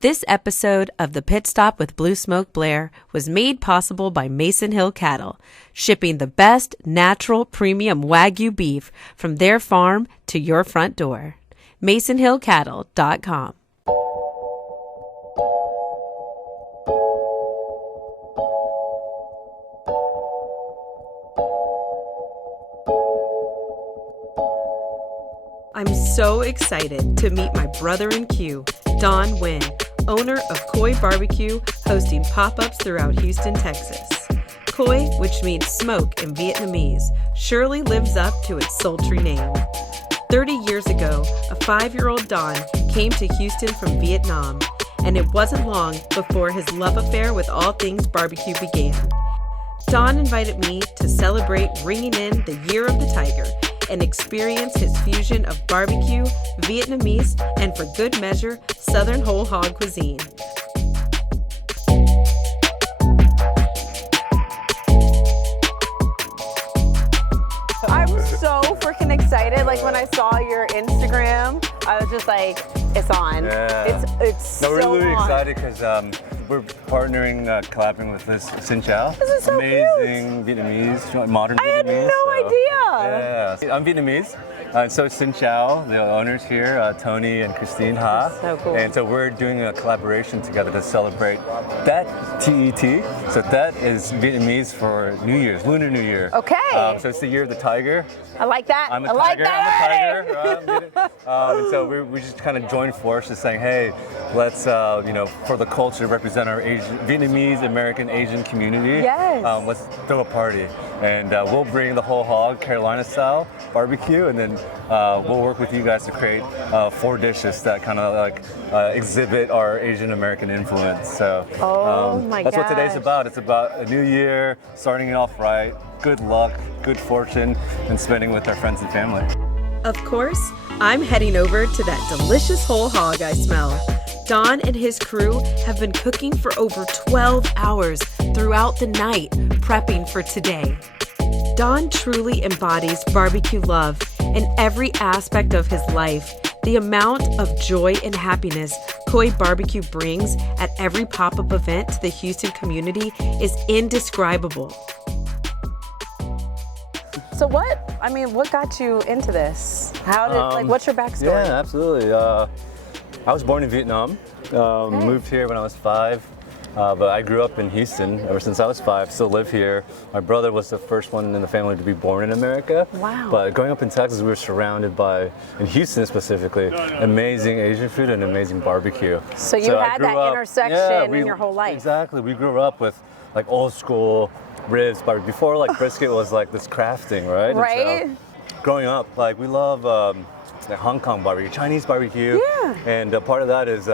This episode of The Pit Stop with Blue Smoke Blaire was made possible by Mason Hill Cattle, shipping the best natural premium Wagyu beef from their farm to your front door. MasonHillCattle.com. I'm so excited to meet my brother in Q, Don Nguyen, owner of Khói Barbecue, hosting pop-ups throughout Houston, Texas. Khói, which means smoke in Vietnamese, surely lives up to its sultry name. 30 years ago, a 5-year-old Don came to Houston from Vietnam, and it wasn't long before his love affair with all things barbecue began. Don invited me to celebrate ringing in the Year of the Tiger and experience his fusion of barbecue, Vietnamese, and for good measure, Southern whole hog cuisine. I'm so freaking excited. Like when I saw your Instagram, I was just like, it's on. Yeah. It's no, we're so really on. excited because we're partnering, collabing with this Xin Chao. This is so amazing Vietnamese, modern Vietnamese. I had no idea. Yeah, I'm Vietnamese. So is Xin Chao, the owners here, Tony and Christine Ha. So cool. And so we're doing a collaboration together to celebrate that TET. So that is Vietnamese for New Year's, Lunar New Year. Okay. So it's the Year of the Tiger. I like that. I'm a I like tiger. that. I'm a tiger. And so we just kind of joined forces, saying, "Hey, let's for the culture, represent our Vietnamese, American, Asian community. Yes. Let's throw a party, and we'll bring the whole hog, Carolina style barbecue, and then we'll work with you guys to create 4 dishes that kind of like exhibit our Asian American influence. So that's what today's about. It's about a new year, starting it off right, good luck, good fortune, and spending with our friends and family. Of course, I'm heading over to that delicious whole hog I smell. Don and his crew have been cooking for over 12 hours throughout the night, prepping for today. Don truly embodies barbecue love in every aspect of his life. The amount of joy and happiness Khói Barbecue brings at every pop-up event to the Houston community is indescribable. So what got you into this? How did, what's your backstory? Yeah, absolutely. I was born in Vietnam, moved here when I was 5. But I grew up in Houston ever since I was 5, still live here. My brother was the first one in the family to be born in America. Wow. But growing up in Texas, we were surrounded by, in Houston specifically, amazing Asian food and amazing barbecue. So you had that intersection in your whole life. Exactly. We grew up with like old school ribs, but before like brisket was like this crafting, right? Right. And so, growing up, like we love the Hong Kong barbecue, Chinese barbecue. Yeah. And part of that is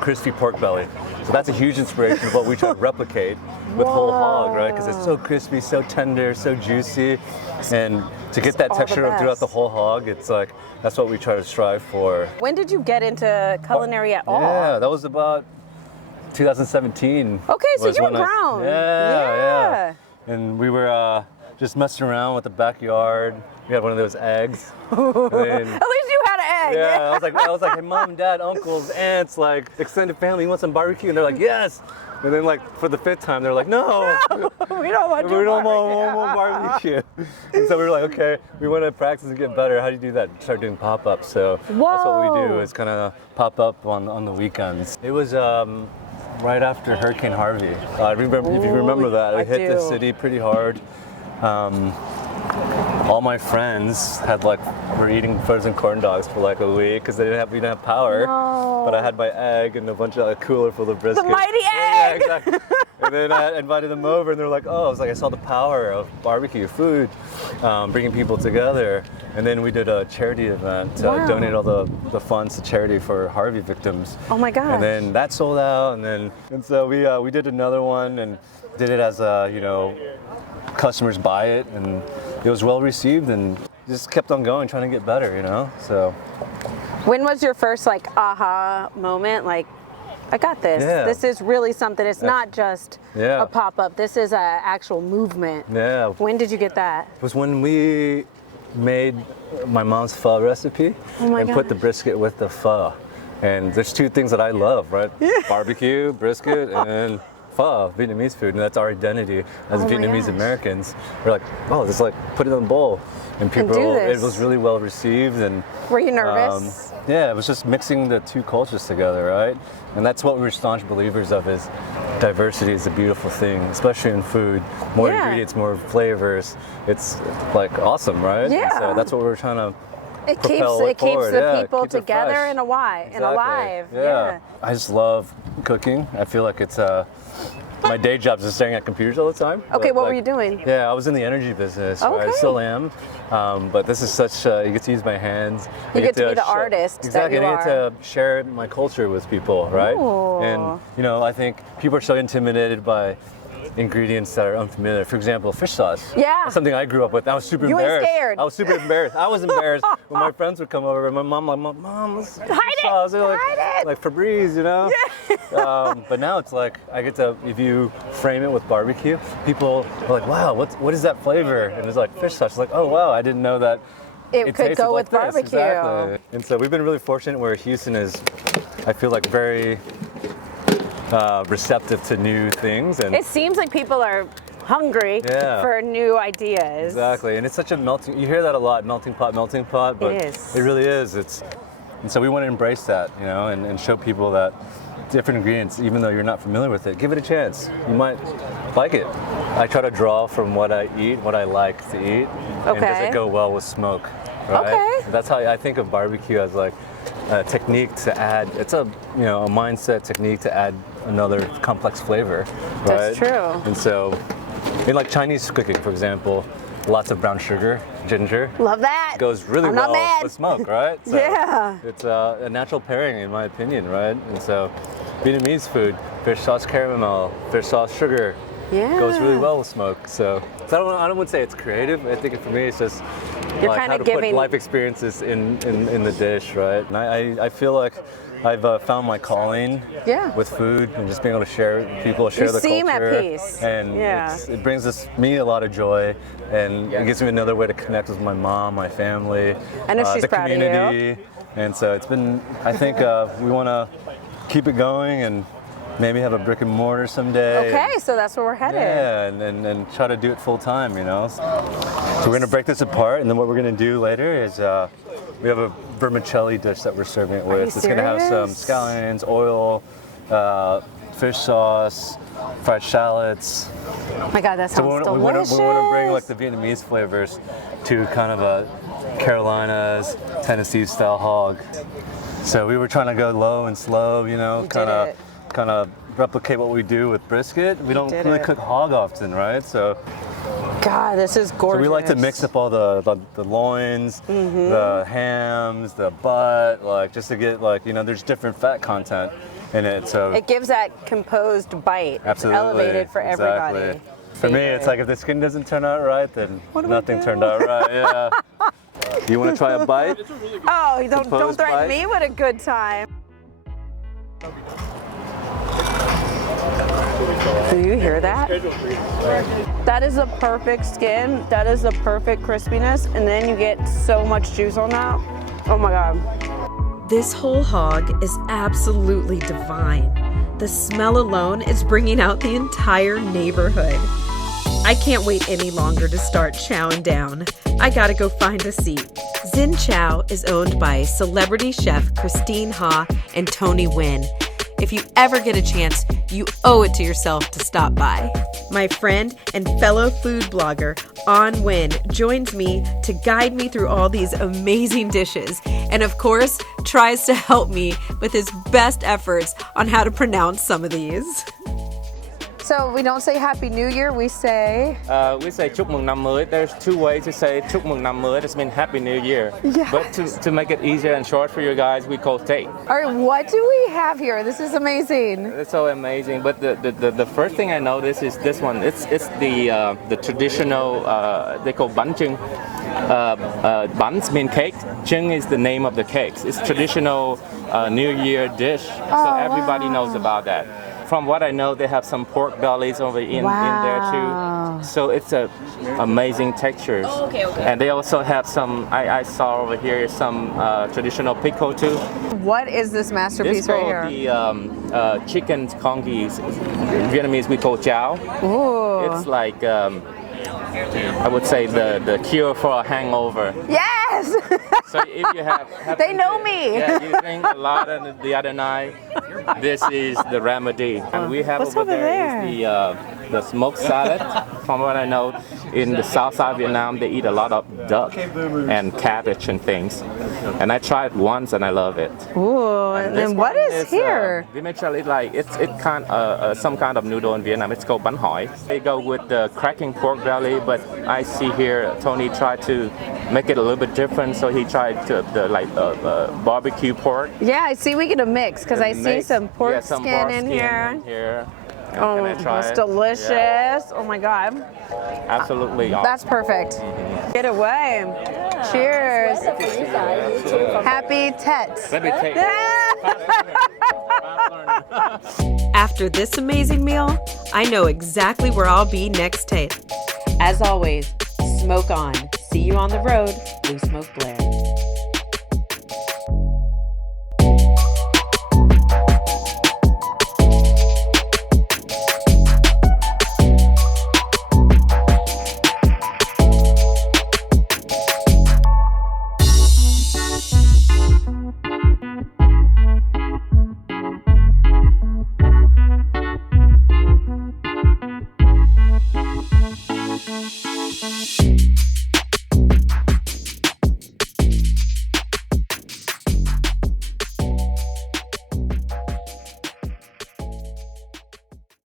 crispy pork belly. So that's a huge inspiration of what we try to replicate with whole hog, right? Because it's so crispy, so tender, so juicy. And to get that texture throughout the whole hog, it's like, that's what we try to strive for. When did you get into culinary at all? Yeah, that was about 2017. Okay, so you were grown. Yeah. And we were just messing around with the backyard. We had one of those eggs. At least you had an egg. Yeah, I was like, hey, mom, dad, uncles, aunts, like extended family, you want some barbecue? And they're like, yes. And then like for the 5th time, they're like, no, we don't want more barbecue. And so we were like, okay, we want to practice and get better. How do you do that? Start doing pop-ups. So that's what we do, is kind of pop up on the weekends. It was right after Hurricane Harvey. I remember, if you remember that, it hit the city pretty hard. All my friends were eating frozen corn dogs for like a week because we didn't have power. No. But I had my egg and a bunch of a cooler full of brisket. The mighty egg! Yeah, exactly. And then I invited them over, and they're like, "Oh, I saw the power of barbecue food, bringing people together." And then we did a charity event to donate all the funds to charity for Harvey victims. Oh my gosh! And then that sold out, and so we did another one and did it as customers buy it, and it was well received, and just kept on going, trying to get better, So. When was your first aha moment? Like, I got this. Yeah. This is really something. It's not just a pop-up. This is an actual movement. Yeah. When did you get that? It was when we made my mom's pho recipe and put the brisket with the pho. And there's two things that I love, right? Barbecue, brisket, and pho, Vietnamese food, and that's our identity as Vietnamese Americans. We're like, oh, just like put it in a bowl, and people. It was really well received, and were you nervous? Yeah, it was just mixing the two cultures together, right? And that's what we're staunch believers of: is diversity is a beautiful thing, especially in food. More ingredients, more flavors. It's like awesome, right? Yeah. And so that's what we're trying to. It keeps the people together and alive. Yeah. I just love cooking. I feel like it's my day job is staring at computers all the time. Okay, what were you doing? Yeah, I was in the energy business. Right? I still am. But this is such, you get to use my hands. You get to be the artist. Exactly, that you I get to share my culture with people, right? Ooh. And, you know, I think people are so intimidated by ingredients that are unfamiliar. For example, fish sauce. Yeah. That's something I grew up with. I was super embarrassed. Scared. I was super embarrassed. I was embarrassed when my friends would come over and my mom like, Mom, let's hide fish sauce. it. Like, Hide it. Like Febreze, you know? Yeah. But now it's like, I get to, if you frame it with barbecue, people are like, wow, what is that flavor? And it's like fish sauce. It's like, oh wow, I didn't know that it could go with barbecue. Exactly. And so we've been really fortunate where Houston is, I feel like, very receptive to new things. And it seems like people are hungry for new ideas. Exactly, and it's such a melting, you hear that a lot, melting pot, but it is. It really is. And so we want to embrace that, you know, and show people that different ingredients, even though you're not familiar with it, give it a chance. You might like it. I try to draw from what I eat, what I like to eat, and does it go well with smoke, right? Okay. That's how I think of barbecue, as like a technique to add, it's a mindset technique to add another complex flavor, right? That's true. And so, in like Chinese cooking, for example, lots of brown sugar, ginger. Love that. Goes really well with smoke, right? So yeah. It's a natural pairing, in my opinion, right? And so, Vietnamese food, fish sauce caramel, fish sauce sugar, goes really well with smoke. So I don't want to say it's creative. I think for me, it's just like how to put life experiences in the dish, right? And I feel like I've found my calling with food and just being able to share with people, share the culture. You seem at peace. And it brings me a lot me and it gives me another way to connect with my mom, my family, I know she's the proud community. of you. And so it's been, I think we want to keep it going and maybe have a brick and mortar someday. Okay, so that's where we're headed. Yeah, and try to do it full time, you know. So we're gonna break this apart, and then what we're gonna do later is we have a vermicelli dish that we're serving it with. It's gonna have some scallions, oil, fish sauce, fried shallots. Oh my God, that sounds delicious. We want to bring like the Vietnamese flavors to kind of a Carolinas, Tennessee style hog. So we were trying to go low and slow, you know, kind of replicate what we do with brisket. We don't really cook hog often, right? So, God, this is gorgeous. So we like to mix up all the loins, the hams, the butt, like just to get like, you know, there's different fat content in it. So it gives that composed bite. Absolutely. It's elevated for everybody. For me, it's like if the skin doesn't turn out right, then nothing turned out right. Yeah. You want to try a bite? Oh, don't threaten me with a good time. Do you hear that? That is the perfect skin. That is the perfect crispiness. And then you get so much juice on that. Oh my God. This whole hog is absolutely divine. The smell alone is bringing out the entire neighborhood. I can't wait any longer to start chowing down. I gotta go find a seat. Xin Chào is owned by celebrity chef Christine Ha and Tony Nguyen. If you ever get a chance, you owe it to yourself to stop by. My friend and fellow food blogger, Anh Nguyen, joins me to guide me through all these amazing dishes, and of course, tries to help me with his best efforts on how to pronounce some of these. So we don't say Happy New Year, we say... Chúc mừng năm mới. There's two ways to say Chúc mừng năm mới. This means Happy New Year. Yes. But to make it easier and short for you guys, we call Tate. All right, what do we have here? This is amazing. It's so amazing. But the first thing I noticed is this one. It's the traditional, they call bánh chưng. Buns mean cake. Chưng is the name of the cakes. It's traditional New Year dish. So everybody knows about that. from what I know, they have some pork bellies over in there too. So it's a amazing textures. Oh, okay. And they also have some. I saw over here some traditional pickle too. What is this masterpiece This right called here? the chicken congis. Vietnamese we call chow. Ooh. It's like I would say the cure for a hangover. Yes! So if you have They know me. Yeah, you drink a lot of the other night. This is the remedy. And we have What's over over there is the smoked salad. From what I know, in the south side of Vietnam, they eat a lot of duck and cabbage and things. And I tried once and I love it. Ooh, and then what is here? Eventually, like it's some kind of noodle in Vietnam. It's called bánh hỏi. They go with the cracking pork belly, but I see here Tony tried to make it a little bit different. So he tried to barbecue pork. Yeah, I see we get a mix because I see some pork skin in here. Oh, that's delicious. Yeah. Oh my God. Absolutely awesome. That's perfect. Get away. Cheers. Happy Tets. Let me take After this amazing meal, I know exactly where I'll be next Tate. As always, smoke on. See you on the road, Blue Smoke Blaire.